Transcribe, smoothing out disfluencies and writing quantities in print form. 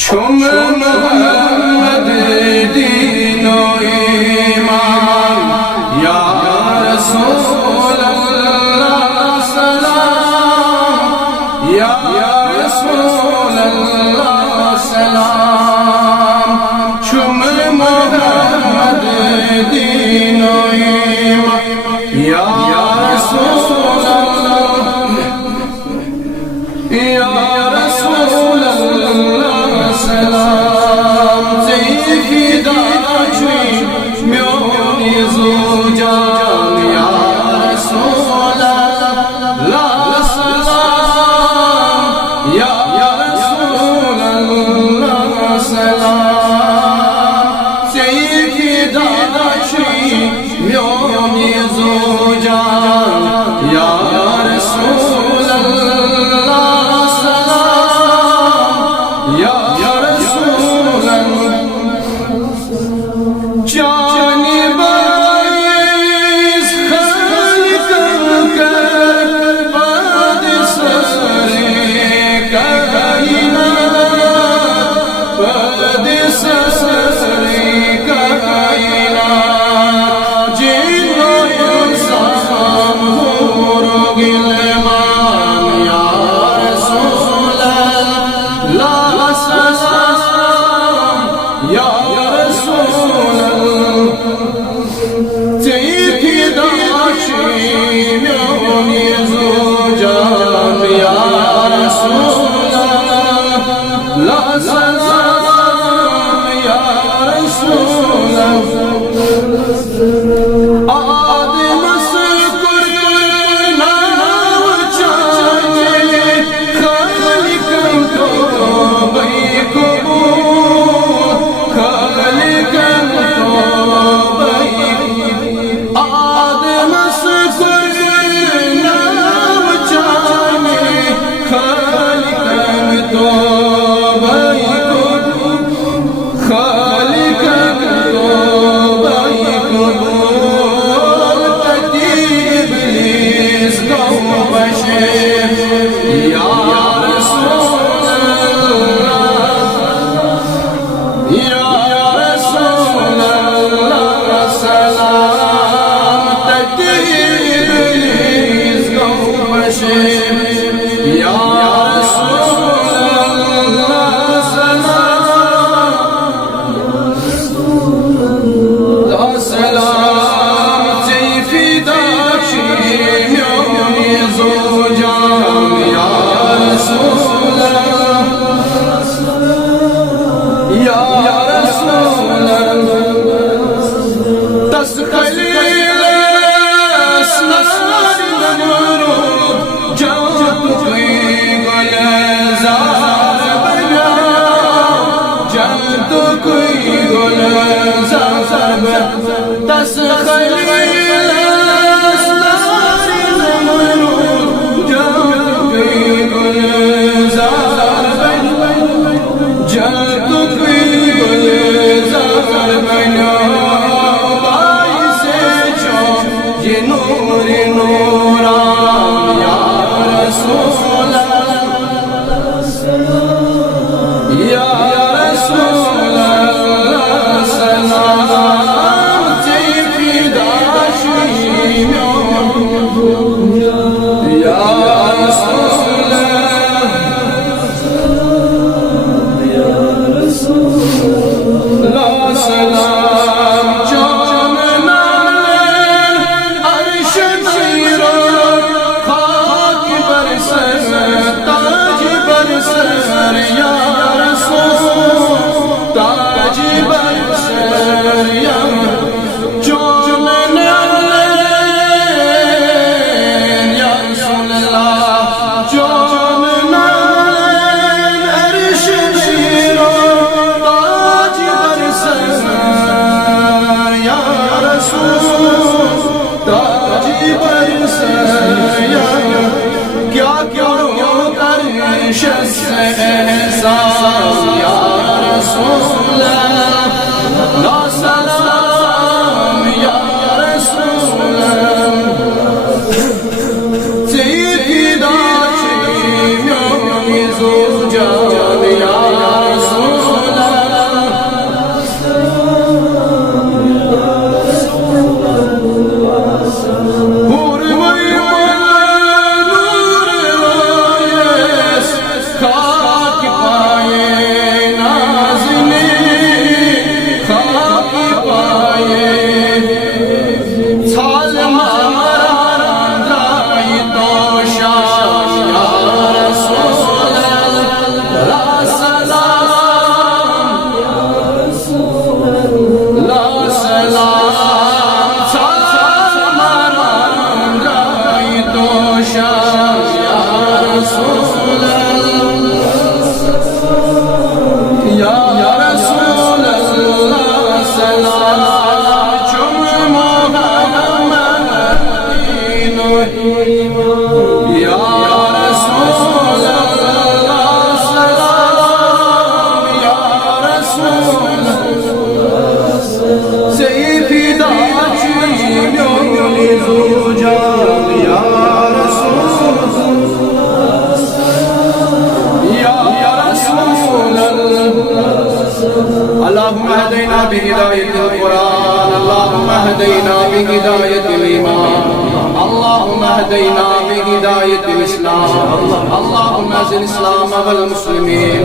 छुम मोहम्मद दीनो ईमान या रसूल अल्लाह सलाम या रसूल अल्लाह सलाम। छुम मोहम्मद दीनो ईमान या रसूल अल्लाह या रसूल अल्लाह सलाम। ज़ेफ़ी दाचुई म्योनी ज़ुजान या रसूल अल्लाह सलाम या रसूल अल्लाह सलाम। ज़ेफ़ी दाचुई म्योनी ज़ुजान या रसूल अल्लाह सलाम या रसूल अल्लाह। जाने बाइस खालिक के बाद सरे कायनात, बाद सरे कायनात। जिन्नो इंसान हो गिलमान या रसूल अल्लाह सलाम या रसूल अल्लाह। ज़ेफ़ी दाचुई म्योनी ज़ुजान या रसूल अल्लाह सलाम या रसूल अल्लाह। आदम से कुर्बाना चाहे खालिक तो बैकबूर, खालिक तो बैकबूर। आदम से कुर्बाना चाहे खालिक तो बैकबूर, खालिक तो बैकबूर। तदीब इब्लीस को बशर या रसूल अल्लाह या रसूल अल्लाह सलाम। तदीब इब्लीस को बशर या रसूल अल्लाह सलाम सलाम। ज़ेफ़ी दाचुई म्योनी ज़ुजान या रसूल अल्लाह या रसूल अल्लाह। तस्ख़लील असनार नमरूद जब कोई गुलज़ार बना, जब कोई गुलज़ार बना। तस्ख़लील असनार नमरूद जब कोई गुलज़ार बना, जब कोई गुलज़ार बना। बाइसे जो ये नूर नूरान या रसूल या रसूल अल्लाह सलाम। ज़ेफ़ी दाचुई म्योनी या रसूल अल्लाह सलाम। जामना अर्श ज़ीरो खाक बरसर ताज बरसर या रसूल, ताज बरसर या जामना या रसूल अल्लाह। जामना अर्श ज़ीरो ताज बरसर या रसूल, ताज बरसर या। क्या करो अर्श से एहसान या रसूल अल्लाह सलाम या रसूल अल्लाह। ज़ेफ़ी दाचुई म्योनी ज़ुजान या रसूल اللهم اهدنا بهداية القرآن اللهم اهدنا بهداية الإيمان اللهم اهدنا بهداية الإسلام اللهم اعز الإسلام والمسلمين